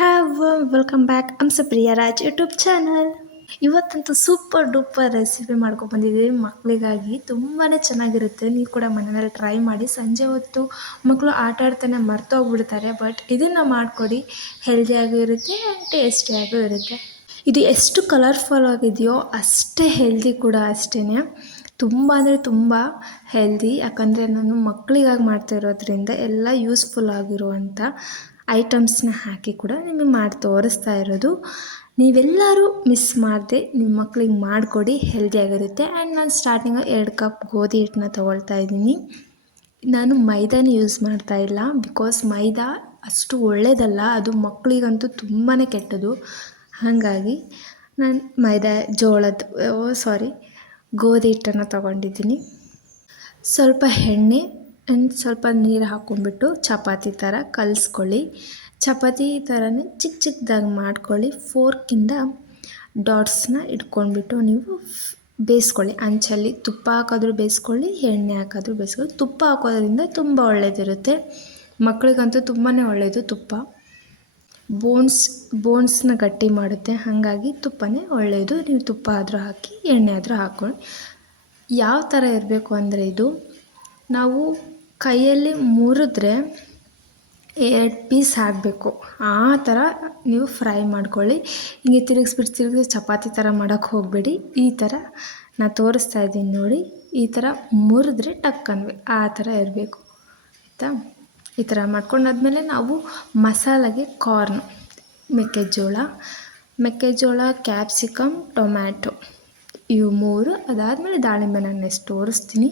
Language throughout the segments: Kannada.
Welcome back Priya Raj YouTube channel. ಇವತ್ತಂತೂ ಸೂಪರ್ ಡೂಪರ್ ರೆಸಿಪಿ ಮಾಡ್ಕೊಬಂದಿದ್ದೀವಿ ಮಕ್ಕಳಿಗಾಗಿ. ತುಂಬಾ ಚೆನ್ನಾಗಿರುತ್ತೆ. ನೀವು ಕೂಡ ಮನೆಯಲ್ಲಿ ಟ್ರೈ ಮಾಡಿ. ಸಂಜೆ ಹೊತ್ತು ಮಕ್ಕಳು ಆಟ ಆಡ್ತಾನೆ ಮರ್ತೋಗ್ಬಿಡ್ತಾರೆ. ಬಟ್ ಇದನ್ನು ಮಾಡಿಕೊಡಿ, ಹೆಲ್ದಿಯಾಗೂ ಇರುತ್ತೆ ಆ್ಯಂಡ್ ಟೇಸ್ಟಿಯಾಗೂ ಇರುತ್ತೆ. ಇದು ಎಷ್ಟು ಕಲರ್ಫುಲ್ ಆಗಿದೆಯೋ ಅಷ್ಟೇ ಹೆಲ್ದಿ ಕೂಡ ಅಷ್ಟೇ. ತುಂಬ ಅಂದರೆ ತುಂಬ ಹೆಲ್ದಿ. ಯಾಕಂದರೆ ನಾನು ಮಕ್ಕಳಿಗಾಗಿ ಮಾಡ್ತಾ ಇರೋದ್ರಿಂದ ಎಲ್ಲ ಯೂಸ್ಫುಲ್ ಆಗಿರುವಂಥ ಐಟಮ್ಸ್ನ ಹಾಕಿ ಕೂಡ ನಿಮಗೆ ಮಾಡಿ ತೋರಿಸ್ತಾ ಇರೋದು. ನೀವೆಲ್ಲರೂ ಮಿಸ್ ಮಾಡದೆ ನಿಮ್ಮ ಮಕ್ಕಳಿಗೆ ಮಾಡಿಕೊಡಿ, ಹೆಲ್ದಿಯಾಗಿರುತ್ತೆ. ಆ್ಯಂಡ್ ನಾನು ಸ್ಟಾರ್ಟಿಂಗು 2 ಕಪ್ ಗೋಧಿ ಹಿಟ್ಟನ್ನ ತೊಗೊಳ್ತಾ ಇದ್ದೀನಿ. ನಾನು ಮೈದಾನ ಯೂಸ್ ಮಾಡ್ತಾ ಇಲ್ಲ, ಬಿಕಾಸ್ ಮೈದಾ ಅಷ್ಟು ಒಳ್ಳೆಯದಲ್ಲ. ಅದು ಮಕ್ಕಳಿಗಂತೂ ತುಂಬಾ ಕೆಟ್ಟದು. ಹಾಗಾಗಿ ನಾನು ಗೋಧಿ ಹಿಟ್ಟನ್ನು ತೊಗೊಂಡಿದ್ದೀನಿ. ಸ್ವಲ್ಪ ಎಣ್ಣೆ ಆ್ಯಂಡ್ ಸ್ವಲ್ಪ ನೀರು ಹಾಕ್ಕೊಂಡ್ಬಿಟ್ಟು ಚಪಾತಿ ಥರ ಕಲಿಸ್ಕೊಳ್ಳಿ. ಚಪಾತಿ ಥರನೇ ಚಿಕ್ಕ ಚಿಕ್ಕದಾಗಿ ಮಾಡ್ಕೊಳ್ಳಿ. ಫೋರ್ಕಿಂದ ಡಾಟ್ಸ್ನ ಇಟ್ಕೊಂಡ್ಬಿಟ್ಟು ನೀವು ಬೇಯಿಸ್ಕೊಳ್ಳಿ. ಅಂಚಲ್ಲಿ ತುಪ್ಪ ಹಾಕಿದ್ರೂ ಬೇಯಿಸ್ಕೊಳ್ಳಿ, ಎಣ್ಣೆ ಹಾಕಿದ್ರೂ ಬೇಯಿಸ್ಕೊಳ್ಳಿ. ತುಪ್ಪ ಹಾಕೋದ್ರಿಂದ ತುಂಬ ಒಳ್ಳೆಯದಿರುತ್ತೆ. ಮಕ್ಕಳಿಗಂತೂ ತುಂಬಾ ಒಳ್ಳೆಯದು ತುಪ್ಪ. ಬೋನ್ಸ್ನ ಗಟ್ಟಿ ಮಾಡುತ್ತೆ. ಹಾಗಾಗಿ ತುಪ್ಪನೇ ಒಳ್ಳೆಯದು. ನೀವು ತುಪ್ಪ ಆದರೂ ಹಾಕಿ, ಎಣ್ಣೆ ಆದರೂ ಹಾಕ್ಕೊಳ್ಳಿ. ಯಾವ ಥರ ಇರಬೇಕು ಅಂದರೆ ಇದು ನಾವು ಕೈಯಲ್ಲಿ ಮುರಿದ್ರೆ 2 ಪೀಸ್ ಆಗಬೇಕು. ಆ ಥರ ನೀವು ಫ್ರೈ ಮಾಡ್ಕೊಳ್ಳಿ. ಹಿಂಗೆ ತಿರುಗಿಸಿ ಚಪಾತಿ ಥರ ಮಾಡೋಕ್ಕೆ ಹೋಗಬೇಡಿ. ಈ ಥರ ನಾನು ತೋರಿಸ್ತಾ ಇದ್ದೀನಿ ನೋಡಿ, ಈ ಥರ ಮುರಿದ್ರೆ ಟಕ್ಕನ್ವಿ ಆ ಥರ ಇರಬೇಕು, ಆಯಿತಾ. ಈ ಥರ ಮಾಡ್ಕೊಂಡಾದ್ಮೇಲೆ ನಾವು ಮಸಾಲೆಗೆ ಕಾರ್ನ್, ಮೆಕ್ಕೆಜೋಳ, ಕ್ಯಾಪ್ಸಿಕಮ್, ಟೊಮ್ಯಾಟೊ ಇವು 3. ಅದಾದಮೇಲೆ ದಾಳಿಂಬೆ ನಾನು ನೆಕ್ಸ್ಟ್ ತೋರಿಸ್ತೀನಿ.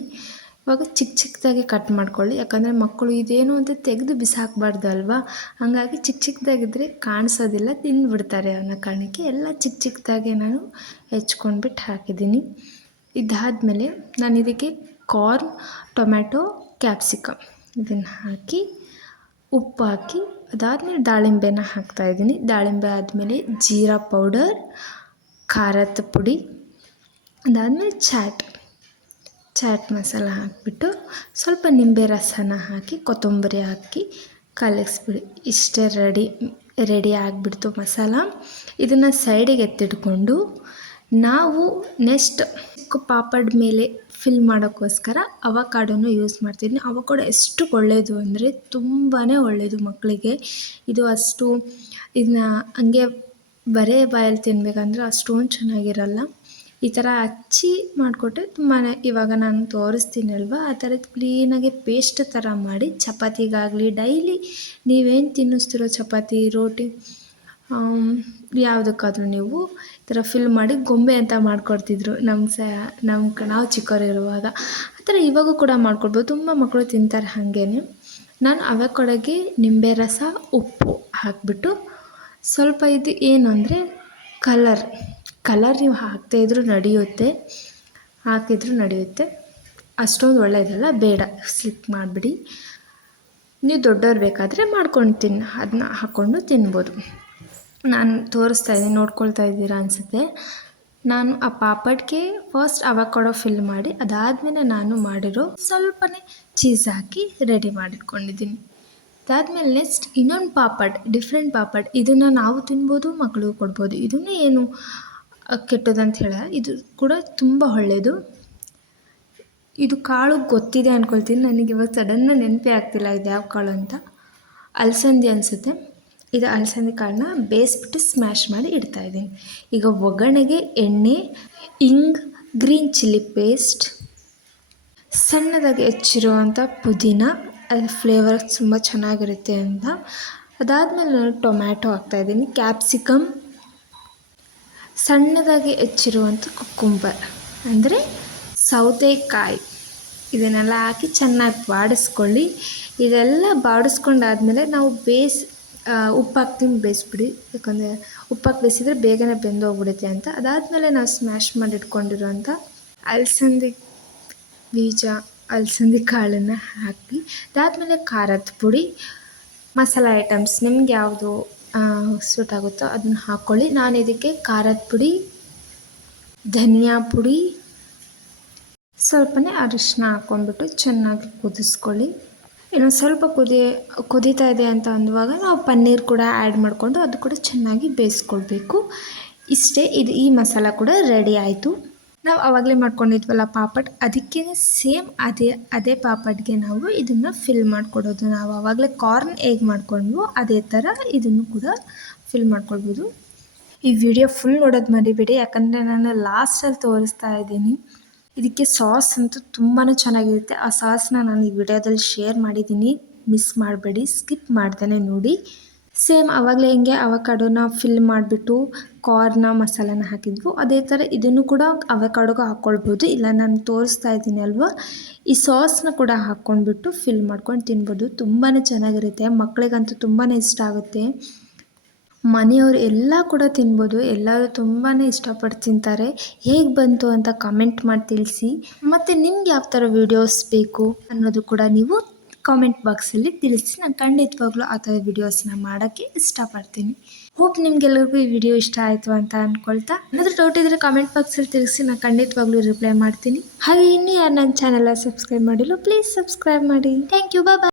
ಇವಾಗ ಚಿಕ್ಕ ಚಿಕ್ಕದಾಗಿ ಕಟ್ ಮಾಡ್ಕೊಳ್ಳಿ. ಯಾಕಂದರೆ ಮಕ್ಕಳು ಇದೇನು ಅಂತ ತೆಗೆದು ಬಿಸಾಕಬಾರ್ದು ಅಲ್ವಾ. ಹಾಗಾಗಿ ಚಿಕ್ಕ ಚಿಕ್ಕದಾಗಿದ್ದರೆ ಕಾಣಿಸೋದಿಲ್ಲ, ತಿಂದುಬಿಡ್ತಾರೆ ಅನ್ನೋ ಕಾರಣಕ್ಕೆ ಎಲ್ಲ ಚಿಕ್ಕ ಚಿಕ್ಕದಾಗಿ ನಾನು ಹೆಚ್ಕೊಂಡ್ಬಿಟ್ಟು ಹಾಕಿದ್ದೀನಿ. ಇದಾದಮೇಲೆ ನಾನು ಇದಕ್ಕೆ ಕಾರ್ನ್, ಟೊಮ್ಯಾಟೊ, ಕ್ಯಾಪ್ಸಿಕಮ್ ಇದನ್ನು ಹಾಕಿ ಉಪ್ಪು ಹಾಕಿ ಅದಾದಮೇಲೆ ದಾಳಿಂಬೆನ ಹಾಕ್ತಾಯಿದ್ದೀನಿ. ದಾಳಿಂಬೆ ಆದಮೇಲೆ ಜೀರಾ ಪೌಡರ್, ಖಾರದ ಪುಡಿ, ಅದಾದಮೇಲೆ ಚಾಟ್ ಮಸಾಲ ಹಾಕಿಬಿಟ್ಟು ಸ್ವಲ್ಪ ನಿಂಬೆ ರಸನ ಹಾಕಿ ಕೊತ್ತಂಬರಿ ಹಾಕಿ ಕಲಸಿಬಿಡಿ. ಇಷ್ಟೇ ರೆಡಿ ಆಗಿಬಿಡ್ತು ಮಸಾಲ. ಇದನ್ನು ಸೈಡಿಗೆ ಎತ್ತಿಟ್ಕೊಂಡು ನಾವು ನೆಕ್ಸ್ಟ್ ಪಾಪಡ್ ಮೇಲೆ ಫಿಲ್ ಮಾಡೋಕ್ಕೋಸ್ಕರ ಅವಕಾಡೋನು ಯೂಸ್ ಮಾಡ್ತಿದ್ದೀನಿ. ಅವಕಾಡೋ ಎಷ್ಟು ಒಳ್ಳೆಯದು ಅಂದರೆ ತುಂಬಾ ಒಳ್ಳೆಯದು ಮಕ್ಕಳಿಗೆ. ಇದು ಇದನ್ನ ಹಂಗೆ ಬರೇ ಬಾಯಲ್ಲಿ ತಿನ್ನಬೇಕಂದ್ರೆ ಅಷ್ಟೊಂದು ಚೆನ್ನಾಗಿರಲ್ಲ. ಈ ಥರ ಹಚ್ಚಿ ಮಾಡಿಕೊಟ್ರೆ ತುಂಬಾ, ಇವಾಗ ನಾನು ತೋರಿಸ್ತೀನಿ ಅಲ್ವಾ, ಆ ಥರದ್ದು ಕ್ಲೀನಾಗಿ ಪೇಸ್ಟ್ ಥರ ಮಾಡಿ ಚಪಾತಿಗಾಗಲಿ ಡೈಲಿ ನೀವೇನು ತಿನ್ನಿಸ್ತಿರೋ ಚಪಾತಿ, ರೋಟಿ ಯಾವುದಕ್ಕಾದ್ರೂ ನೀವು ಈ ಥರ ಫಿಲ್ ಮಾಡಿ ಗೊಂಬೆ ಅಂತ ಮಾಡಿಕೊಡ್ತಿದ್ರು ನಾವು ಚಿಕ್ಕವರಿರುವಾಗ. ಆ ಥರ ಇವಾಗೂ ಕೂಡ ಮಾಡಿಕೊಡ್ಬೋದು. ತುಂಬ ಮಕ್ಕಳು ತಿಂತಾರೆ. ಹಾಗೇ ನಾನು ಅವಕಾಡೋಗೆ ನಿಂಬೆ ರಸ, ಉಪ್ಪು ಹಾಕಿಬಿಟ್ಟು ಸ್ವಲ್ಪ ಇದು ಏನು ಅಂದರೆ ಕಲರ್ ನೀವು ಹಾಕ್ತಾಯಿದ್ರು ನಡೆಯುತ್ತೆ, ಹಾಕಿದ್ರೂ ನಡೆಯುತ್ತೆ. ಅಷ್ಟೊಂದು ಒಳ್ಳೆಯದಲ್ಲ, ಬೇಡ, ಸ್ಲಿಪ್ ಮಾಡಿಬಿಡಿ. ನೀವು ದೊಡ್ಡವ್ರು ಬೇಕಾದರೆ ಅದನ್ನ ಹಾಕ್ಕೊಂಡು ತಿನ್ಬೋದು. ನಾನು ತೋರಿಸ್ತಾ ಇದ್ದೀನಿ, ನೋಡ್ಕೊಳ್ತಾ ಇದ್ದೀರಾ ಅನಿಸುತ್ತೆ. ನಾನು ಆ ಪಾಪಡ್ಗೆ ಫಸ್ಟ್ ಅವಕಾಡೋ ಫಿಲ್ ಮಾಡಿ ಅದಾದಮೇಲೆ ನಾನು ಮಾಡಿರೋ ಸ್ವಲ್ಪನೇ ಚೀಸ್ ಹಾಕಿ ರೆಡಿ ಮಾಡಿಟ್ಕೊಂಡಿದ್ದೀನಿ. ಅದಾದಮೇಲೆ ನೆಕ್ಸ್ಟ್ ಇನ್ನೊಂದು ಡಿಫ್ರೆಂಟ್ ಪಾಪಡ್. ಇದನ್ನು ನಾವು ತಿನ್ಬೋದು, ಮಕ್ಕಳಿಗೂ ಕೊಡ್ಬೋದು. ಇದನ್ನೇ ಏನು ಕೆಟ್ಟದಂತ ಇದು ಕೂಡ ತುಂಬ ಒಳ್ಳೆಯದು. ಇದು ಕಾಳು ಗೊತ್ತಿದೆ ಅಂದ್ಕೊಳ್ತೀನಿ. ನನಗೆ ಇವಾಗ ಸಡನ್ನ ನೆನಪೇ ಆಗ್ತಿಲ್ಲ ಇದು ಯಾವ ಕಾಳು ಅಂತ. ಅಲಸಂದಿ ಅನಿಸುತ್ತೆ. ಇದು ಅಲಸಂದಿ ಕಾಳನ್ನ ಬೇಯಿಸ್ಬಿಟ್ಟು ಸ್ಮ್ಯಾಶ್ ಮಾಡಿ ಇಡ್ತಾಯಿದ್ದೀನಿ. ಈಗ ಒಗ್ಗರಣೆಗೆ ಎಣ್ಣೆ, ಗ್ರೀನ್ ಚಿಲ್ಲಿ ಪೇಸ್ಟ್, ಸಣ್ಣದಾಗಿ ಹೆಚ್ಚಿರುವಂಥ ಪುದೀನ, ಅದು ಫ್ಲೇವರ್ ತುಂಬ ಚೆನ್ನಾಗಿರುತ್ತೆ ಅಂತ. ಅದಾದಮೇಲೆ ನಾನು ಟೊಮ್ಯಾಟೊ ಹಾಕ್ತಾಯಿದ್ದೀನಿ, ಕ್ಯಾಪ್ಸಿಕಮ್, ಸಣ್ಣದಾಗಿ ಹೆಚ್ಚಿರುವಂಥ ಕುಕ್ಕುಂಬರ್ ಅಂದರೆ ಸೌತೆಕಾಯಿ, ಇದನ್ನೆಲ್ಲ ಹಾಕಿ ಚೆನ್ನಾಗಿ ಬಾಡಿಸ್ಕೊಳ್ಳಿ. ಇದೆಲ್ಲ ಬಾಡಿಸ್ಕೊಂಡಾದ್ಮೇಲೆ ನಾವು ಉಪ್ಪು ಹಾಕ್ತೀನಿ, ಬೇಯಿಸ್ಬಿಡಿ. ಯಾಕಂದರೆ ಉಪ್ಪಾಕಿ ಬೇಯಿಸಿದ್ರೆ ಬೇಗನೆ ಬೆಂದೋಗ್ಬಿಡುತ್ತೆ ಅಂತ. ಅದಾದಮೇಲೆ ನಾವು ಸ್ಮ್ಯಾಶ್ ಮಾಡಿ ಇಟ್ಕೊಂಡಿರೋಂಥ ಅಲಸಂದಿ ಕಾಳನ್ನು ಹಾಕಿ, ಅದಾದಮೇಲೆ ಖಾರದ ಪುಡಿ, ಮಸಾಲೆ ಐಟಮ್ಸ್ ನಿಮ್ಗೆ ಯಾವುದು ಸೂಟ್ ಆಗುತ್ತೋ ಅದನ್ನು ಹಾಕ್ಕೊಳ್ಳಿ. ನಾನು ಇದಕ್ಕೆ ಖಾರದ ಪುಡಿ, ಧನಿಯಾ ಪುಡಿ, ಸ್ವಲ್ಪನೇ ಅರಿಶಿನ ಹಾಕ್ಕೊಂಡ್ಬಿಟ್ಟು ಚೆನ್ನಾಗಿ ಕುದಿಸ್ಕೊಳ್ಳಿ. ಇನ್ನೊಂದು ಸ್ವಲ್ಪ ಕುದೀತಾ ಇದೆ ಅಂತ ಅಂದುವಾಗ ನಾವು ಪನ್ನೀರ್ ಕೂಡ ಆ್ಯಡ್ ಮಾಡಿಕೊಂಡು ಅದು ಕೂಡ ಚೆನ್ನಾಗಿ ಬೇಯಿಸ್ಕೊಳ್ಬೇಕು. ಇಷ್ಟೇ, ಈ ಮಸಾಲ ಕೂಡ ರೆಡಿ ಆಯಿತು. ನಾವು ಆವಾಗಲೇ ಮಾಡ್ಕೊಂಡಿದ್ವಲ್ಲ ಪಾಪಡ್, ಅದಕ್ಕೇ ಸೇಮ್ ಅದೇ ಪಾಪಡ್ಗೆ ನಾವು ಇದನ್ನು ಫಿಲ್ ಮಾಡಿಕೊಡೋದು. ನಾವು ಆವಾಗಲೇ ಕಾರ್ನ್ ಹೇಗೆ ಮಾಡ್ಕೊಂಡ್ವೋ ಅದೇ ಥರ ಇದನ್ನು ಕೂಡ ಫಿಲ್ ಮಾಡ್ಕೊಳ್ಬೋದು. ಈ ವಿಡಿಯೋ ಫುಲ್ ನೋಡೋದು ಮರಿಬೇಡಿ, ಯಾಕಂದರೆ ನಾನು ಲಾಸ್ಟಲ್ಲಿ ತೋರಿಸ್ತಾ ಇದ್ದೀನಿ. ಇದಕ್ಕೆ ಸಾಸ್ ಅಂತೂ ತುಂಬಾ ಚೆನ್ನಾಗಿರುತ್ತೆ. ಆ ಸಾಸ್ನ ನಾನು ಈ ವಿಡಿಯೋದಲ್ಲಿ ಶೇರ್ ಮಾಡಿದ್ದೀನಿ, ಮಿಸ್ ಮಾಡಬೇಡಿ, ಸ್ಕಿಪ್ ಮಾಡ್ದೇ ನೋಡಿ. ಸೇಮ್ ಆವಾಗಲೇ ಹಿಂಗೆ ಅವಕಾಡೋನ ಫಿಲ್ ಮಾಡಿಬಿಟ್ಟು ಕಾರ್ನ ಮಸಾಲಾನ ಹಾಕಿದ್ವು, ಅದೇ ಥರ ಇದನ್ನು ಕೂಡ ಅವಕಾಡೋಗೆ ಹಾಕ್ಕೊಳ್ಬೋದು. ಇಲ್ಲ ನಾನು ತೋರಿಸ್ತಾ ಇದ್ದೀನಿ ಅಲ್ವಾ, ಈ ಸಾಸ್ನ ಕೂಡ ಹಾಕ್ಕೊಂಡ್ಬಿಟ್ಟು ಫಿಲ್ ಮಾಡ್ಕೊಂಡು ತಿನ್ಬೋದು. ತುಂಬಾ ಚೆನ್ನಾಗಿರುತ್ತೆ, ಮಕ್ಕಳಿಗಂತೂ ತುಂಬಾ ಇಷ್ಟ ಆಗುತ್ತೆ. ಮನೆಯವರು ಎಲ್ಲ ಕೂಡ ತಿನ್ಬೋದು, ಎಲ್ಲರೂ ತುಂಬಾ ಇಷ್ಟಪಟ್ಟು ತಿಂತಾರೆ. ಹೇಗೆ ಬಂತು ಅಂತ ಕಮೆಂಟ್ ಮಾಡಿ ತಿಳಿಸಿ. ಮತ್ತು ನಿಮ್ಗೆ ಯಾವ ಥರ ವೀಡಿಯೋಸ್ ಬೇಕು ಅನ್ನೋದು ಕೂಡ ನೀವು ಕಾಮೆಂಟ್ ಬಾಕ್ಸಲ್ಲಿ ತಿಳಿಸಿ. ನಾನು ಖಂಡಿತವಾಗ್ಲೂ ಆ ಥರ ವೀಡಿಯೋಸ್ನ ಮಾಡೋಕ್ಕೆ ಇಷ್ಟಪಡ್ತೀನಿ. ಹೋಪ್ ನಿಮ್ಗೆಲ್ಲರಿಗೂ ಈ ವಿಡಿಯೋ ಇಷ್ಟ ಆಯಿತು ಅಂತ ಅಂದ್ಕೊಳ್ತಾ, ಏನಾದರೂ ಡೌಟ್ ಇದ್ದರೆ ಕಾಮೆಂಟ್ ಬಾಕ್ಸಲ್ಲಿ ತಿಳಿಸಿ, ನಾನು ಖಂಡಿತವಾಗ್ಲೂ ರಿಪ್ಲೈ ಮಾಡ್ತೀನಿ. ಹಾಗೆ ಇನ್ನೂ ಯಾರು ನನ್ನ ಚಾನಲ್ನ ಸಬ್ಸ್ಕ್ರೈಬ್ ಮಾಡಿಲ್ಲ, ಪ್ಲೀಸ್ ಸಬ್ಸ್ಕ್ರೈಬ್ ಮಾಡಿ. Thank you, bye.